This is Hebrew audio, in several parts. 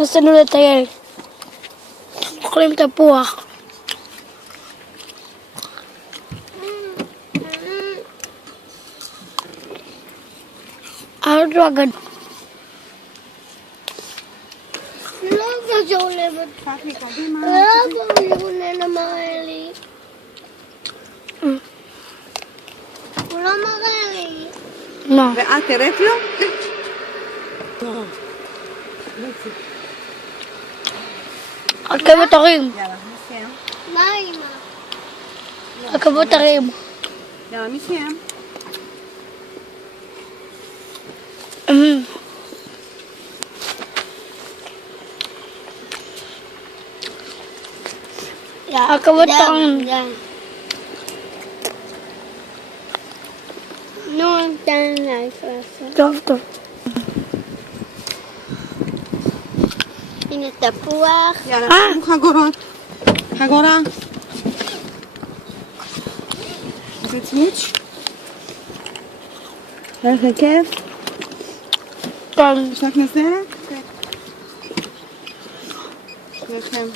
נסענו לטייל. אוכלים תפוח. עוד רגע. לא זה עולה פאפי, קדימה. למה הוא עולה למראה לי? הוא לא מראה לי. לא. ואת תראית לו? רכבות הרים. יאללה, מסיים. מה אמא? רכבות הרים. יאללה, מסיים. רכבות הרים. נו, תן לה איפה לעשות. טוב, טוב. הנה תפוח. יאללה, תנו חגורות. חגורה. זה צמיץ'? איך זה כיף? טוב. יש לך נזלת? כן. שניכם.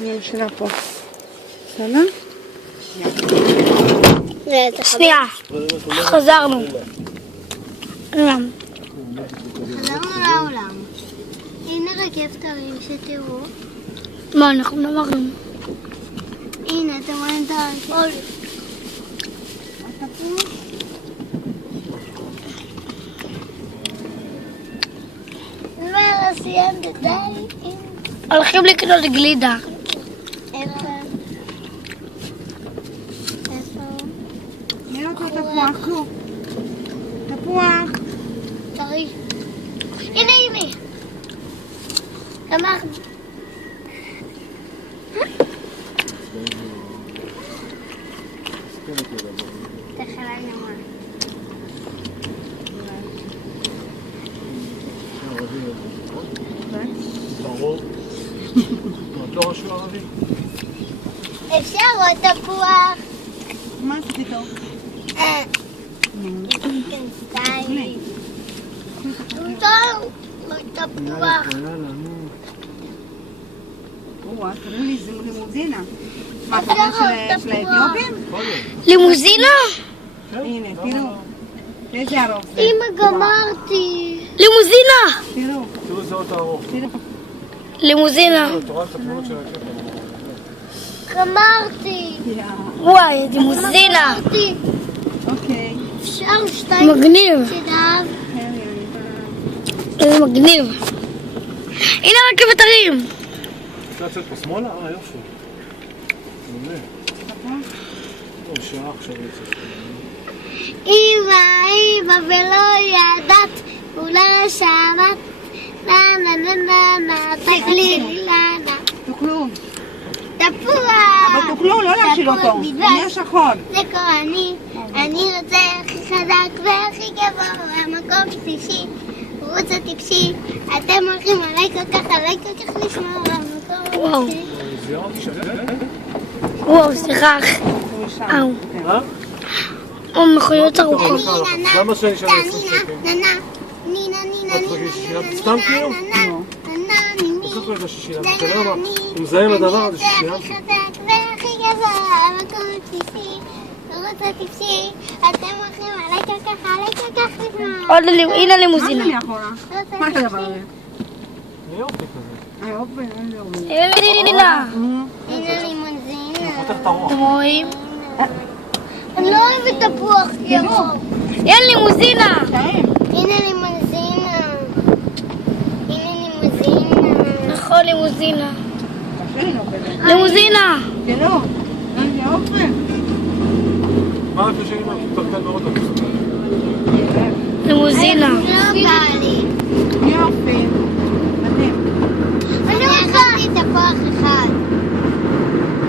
אני ישנה פה. בסדר? שנייה. חזרנו. חזרנו לעולם. הנה רכבת הרים שתראו. מה, אנחנו לא מראים. הנה, אתם רואים את הרכבת. לא סיימת די. הולכים לקנות גלידה. איפה? איפה? נראה אותו תפוח, קחו. תפוח. צריך. הנה, הנה. אמרנו. תחלה נאמר. ברור. את לא רשום ערבי? אפשר עוד תפוח. מה עשית איתו? סטיילי. טוב, עוד תפוח. וואה, תראי לי, זה לימוזינה. מה, אתה יודע של האתיופים? לימוזינה? הנה, תראו. איזה ארוך זה. אמא, גמרתי. לימוזינה! תראו. תראו איזה אות הארוך. לימוזינה. אתה רואה את התמונות של הכיפה. גמרתי. וואי, לימוזינה. גמרתי. אוקיי. אפשר שתיים. מגניב. צידיו. איזה מגניב. הנה רכבת הרים. אפשר לצאת פה שמאלה? יופי. מעולה. שעה עכשיו יצא. אמא ולא ידעת, אולי שמעת, נה נה נה נה נה, תגלי נה נה. תאכלו. תפוח. אבל תאכלו, לא להשאיר אותו. הוא נהיה שחור. זה כה אני רוצה הכי חזק והכי גבוה, המקום שלישי, רוץ הטיפשי, אתם הולכים עליי כל כך לשמור על וואו. המקום שלי. זיהרתי שווה? וואו, סליחה. אהו. מה? או, מכוניות ארוכות. למה שאני אשאל 20 שקל? נינה, נינה, נינה, את חושבת ששילמת סתם כאילו? בסוף רגע ששילמת, אתה יודע מה? הוא מזהם הדבר הזה ששילמת. הכי חזק והכי גבוה, המקום שלישי, רוץ הטיפשי, אתם הולכים עליי כל כך לשמור. עוד הנה מה לימוזינה. זה מאחורה? מה זה הדבר הזה? אני אופי כזה. האופן, איזה אופן. הנה. הנה לימוזינה. פותח את הרוח. אתם רואים? אני לא אוהבת תפוח ירוק. אין לימוזינה. הנה לימוזינה. הנה לימוזינה. נכון, לימוזינה. קשה לי לא כזה. לימוזינה. תראו, איזה אופן. מה איפה שאני מתפלפל מאוד לכיפה? לימוזינה. לא בא לי. יופי. מדהים. אני אכלתי תפוח אחד.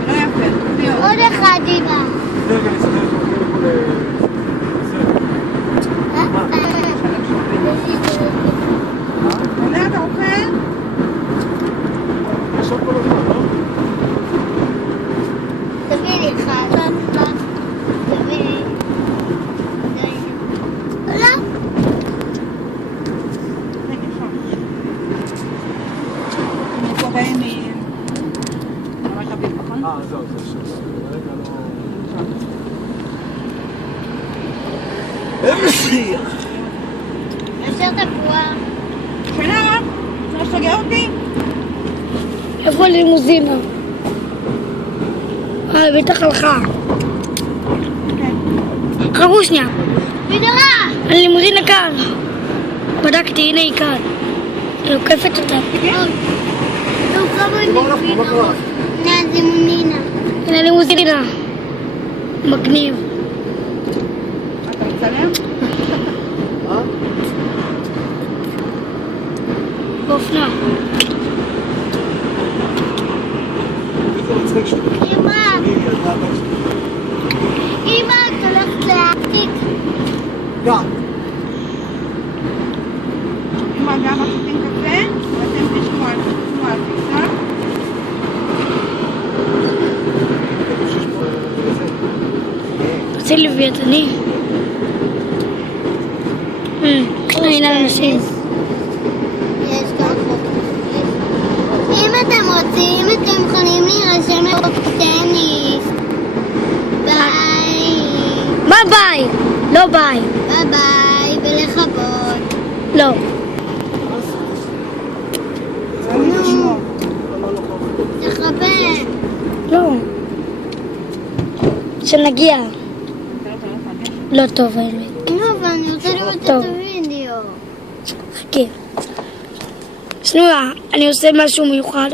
לא יפה. עוד אחד אמא. רגע, אני אסתכל אתה אוכל? עכשיו כל הזמן, לא? ממש אביב, נכון? זהו, זה שם. רגע, לא... אשר תפוח. שנה, זה משגע אותי? איפה הלימוזינה? בטח הלכה. חכו שנייה. מדורה! הלימוזינה כאן. בדקתי, הנה היא כאן. היא עוקפת אותה. הנה הלימוזינה. מגניב. אתה מצלם? באופנה. אמא, את הולכת להעתיק. גם. אמא גם שותים קפה, ואתם תשנו על טיסה. רוצה לוויתני. הנה אנשים. יש גם חוק. אם אתם רוצים, אתם יכולים להירשם לחוק טניס. ביי. ביי ביי. לא ביי. ביי ביי, ולכבוד. לא. נו, תכבד. לא. שנגיע. לא טוב האמת. נו, אבל אני רוצה לראות את טוב. הוידאו. חכה. שנויה, אני עושה משהו מיוחד.